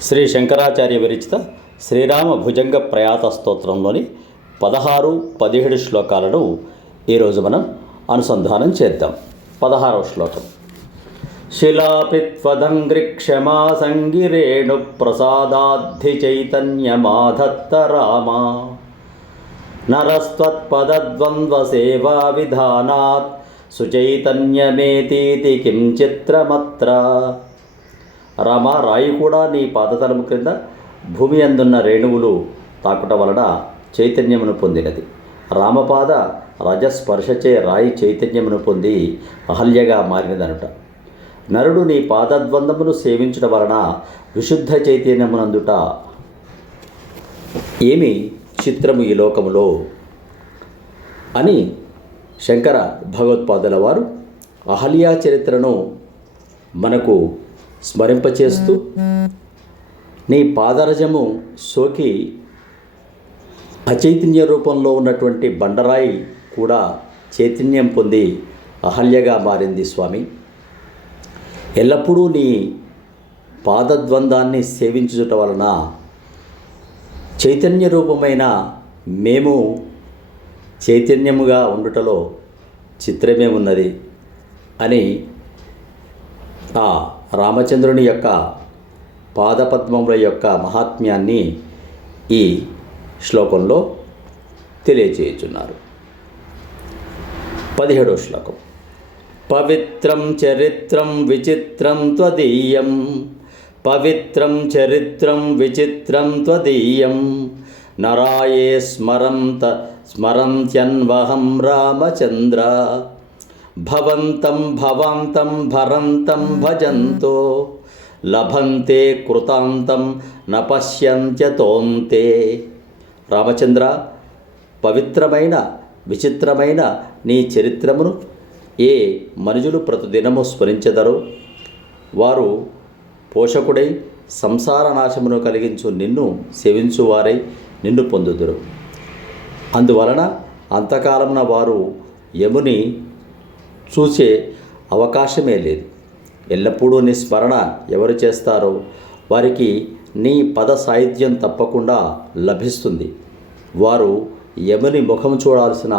శ్రీ శంకరాచార్య విరచిత శ్రీరామ భుజంగ ప్రయాత స్తోత్రంలోని పదహారు పదిహేడు శ్లోకాలను ఈరోజు మనం అనుసంధానం చేద్దాం. పదహారవ శ్లోకం. శిలాపిత్వదంగ్రిక్షమా సంగిరేణు ప్రసాదాద్ధి చైతన్యమాధత్త రామ నరస్త్వత్పదద్వంద్వసేవా విధానాత్ సుచైతన్యమేతీతి కిం చిత్రమత్ర రామ రాయి కూడా నీ పాదతలము క్రింద భూమి అందున్న రేణువులు తాకుట వలన చైతన్యమును పొందినది. రామపాద రజస్పర్శచే రాయి చైతన్యమును పొంది అహల్యగా మారినదనుట. నరుడు నీ పాదద్వందమును సేవించడం వలన విశుద్ధ చైతన్యమునందుట ఏమి చిత్రము ఈ లోకములో? అని శంకర భగవత్పాదుల వారు అహల్యా చరిత్రను మనకు స్మరింపచేస్తూ నీ పాదరజము సోకి అచైతన్య రూపంలో ఉన్నటువంటి బండరాయి కూడా చైతన్యం పొంది అహల్యగా మారింది స్వామి. ఎల్లప్పుడూ నీ పాదద్వందాన్ని సేవించుట వలన చైతన్య రూపమైన మేము చైతన్యముగా ఉండుటలో చిత్రమే ఉన్నది అని ఆ రామచంద్రుని యొక్క పాదపద్మముల యొక్క మహాత్మ్యాన్ని ఈ శ్లోకంలో తెలియచేయుచున్నారు. పదిహేడో శ్లోకం. పవిత్రం చరిత్రం విచిత్రం త్వదీయం. పవిత్రం చరిత్రం విచిత్రం త్వదీయం. నరాయే స్మరంత స్మరంత్యన్వహం రామచంద్ర. భవంతం భవాంతం భరంతం భజంతో. లభంతే కృతాంతం నపశ్యంత్యతోంతే రామచంద్ర పవిత్రమైన విచిత్రమైన నీ చరిత్రమును ఏ మనుజులు ప్రతిదినము స్మరించెదరో. వారు పోషకుడై సంసార నాశమును కలిగించు నిన్ను సేవించువారై నిన్ను పొందుదురు. అందువలన అంతకాలమున వారు యముని చూసే అవకాశమే లేదు. ఎల్లప్పుడూ నీ స్మరణ ఎవరు చేస్తారో వారికి నీ పద సాహిత్యం తప్పకుండా లభిస్తుంది. వారు యముని ముఖం చూడాల్సిన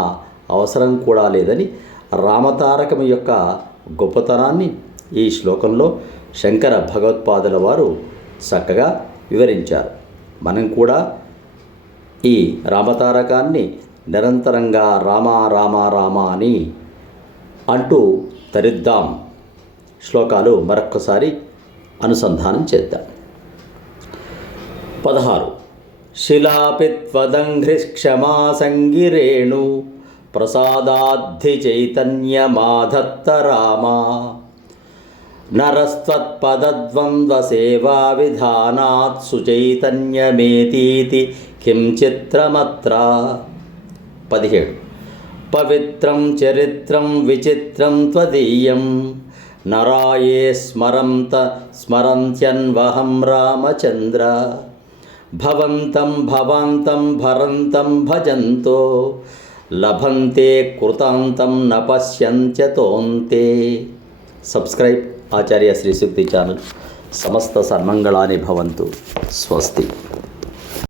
అవసరం కూడా లేదని రామతారకం యొక్క గొప్పతనాన్ని ఈ శ్లోకంలో శంకర భగవత్పాదుల వారు చక్కగా వివరించారు. మనం కూడా ఈ రామతారకాన్ని నిరంతరంగా రామ రామ రామ అని అంటూ తరిద్దాం శ్లోకాలు మరొక్కసారి అనుసంధానం చేద్దాం. పదహారు. శిలాపిత్వదంఘ్రిక్షమా సంగిరేణు ప్రసాదాద్ధి చైతన్యమాధత్త రామా నరస్త్వత్పదద్వంద్వ విధానాత్ సుచైతన్యమేతీతి కిం చిత్రమత్ర. పదిహేడు. పవిత్రం చరిత్రం విచిత్రం త్వదీయం. నరాయే స్మరంత స్మరంత్యన్వహం రామచంద్ర. భవంతం భవాంతం భరంతం భజంతో. లభంతే కృతాంతం న పశ్యంత్యతోంతే సబ్స్క్రైబ్ ఆచార్య శ్రీశక్తి ఛానల్. సమస్త సన్మంగళాని భవంతు. స్వస్తి.